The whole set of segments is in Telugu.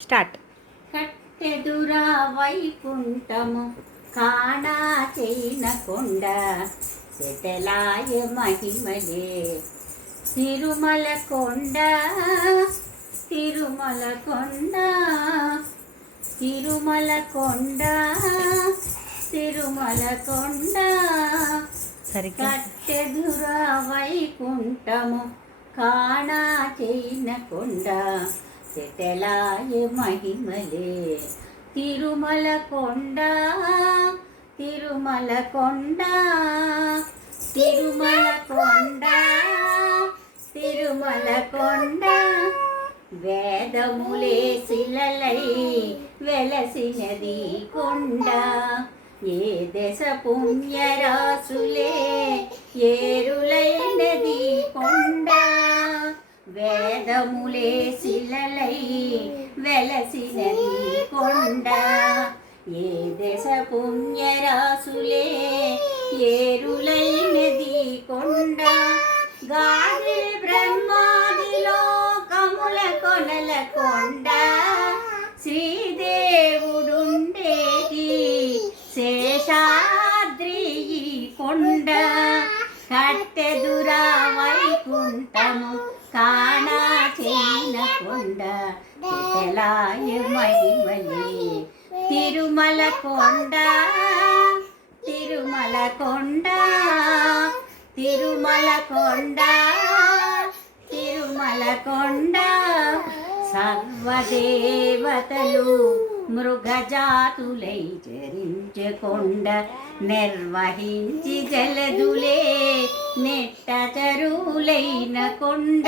స్టార్ట్. కట్టెదురా వైకుంఠము కాణా చేయిన కొండ సెటలాయ మహిమలే తిరుమల కొండ తిరుమల కొండ తిరుమల కొండ తిరుమల కొండ కట్టెదురా వైకుంఠము కాణా చేయిన కొండ సెటలాయ మహిమలే తిరుమల కొండ తిరుమల కొండ తిరుమల కొండ తిరుమల కొండ వేదములే శిలలై వెలసినది కొండ ఏ దశ పుణ్యరాసులే ఏరులైనది కొండ వేదములే శిలలై వెలసినది కొండ ఏ దశ పుణ్యరాసులే ఏరులైనది కొండ గాది బ్రహ్మాది లోకముల కొనల కొండ శ్రీదేవుడుండేటి శేషాద్రి కొండ కట్టెదురా వైకుంఠము కాణా చేయిన కొండ సెటలాయ మహిమలే తిరుమల కొండ తిరుమల కొండ తిరుమల కొండ తిరుమల కొండ సర్వదేవతలు మృగజాతులై చరించే కొండ నిర్వహించి జలదులే నెట్టచరులైన కొండ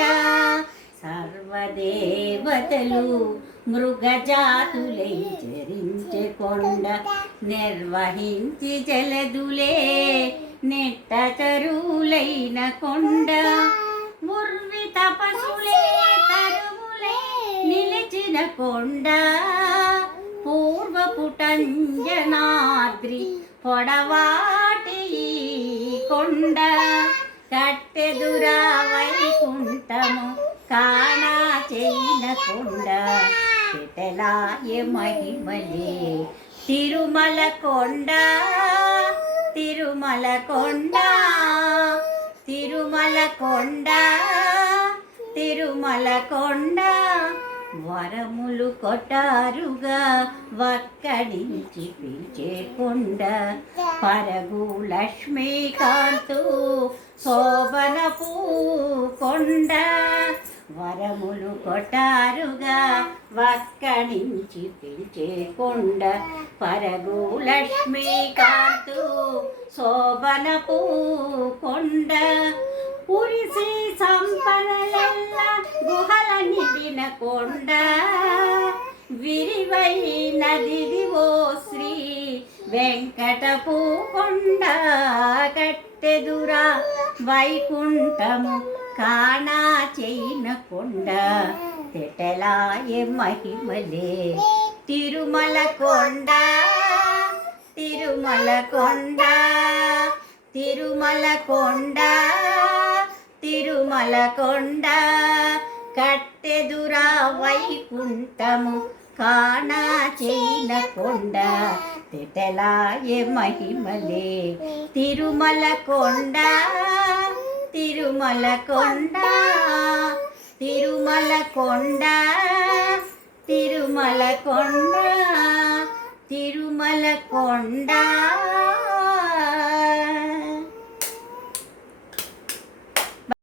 సర్వదేవతలు మృగజాతులై చరించే కొండ నిర్వహించి జలదులే నెట్టచరులైన కొండ ఉర్వి తపసులే తరువులై నిలిచిన కొండ పూర్వపుటంజనాద్రి పొడవాటి కొండ కట్టెదురా వైకుంఠము కాణా చేయిన కొండ సెటలాయ మహిమలే తిరుమల కొండ తిరుమల కొండ తిరుమల కొండ తిరుమల కొండ వరములు కొటారుగా వక్కడించి పిలిచే కొండ పరగు లక్ష్మీకాంతు శోభనపు కొండ వరములు కొటారుగా వక్కడించి పిలిచే కొండ పరగు లక్ష్మీకాంతు శోభనపు కొండ పురిసి సంపదలెల్ల గుహల నిండిన కొండ విరివైనదిదివో శ్రీ వెంకటపు కొండ కట్టెదురా వైకుంఠము కాణా చేయిన కొండ సెటలాయ మహిమలే తిరుమల కొండ తిరుమల కొండ తిరుమల కొండ తిరుమల కొండ కట్టెదురా వైకుంఠము కాణా చేయిన కొండ సెటలాయ మహిమలే తిరుమల కొండ తిరుమల కొండ తిరుమల కొండ తిరుమల కొండ తిరుమల కొండ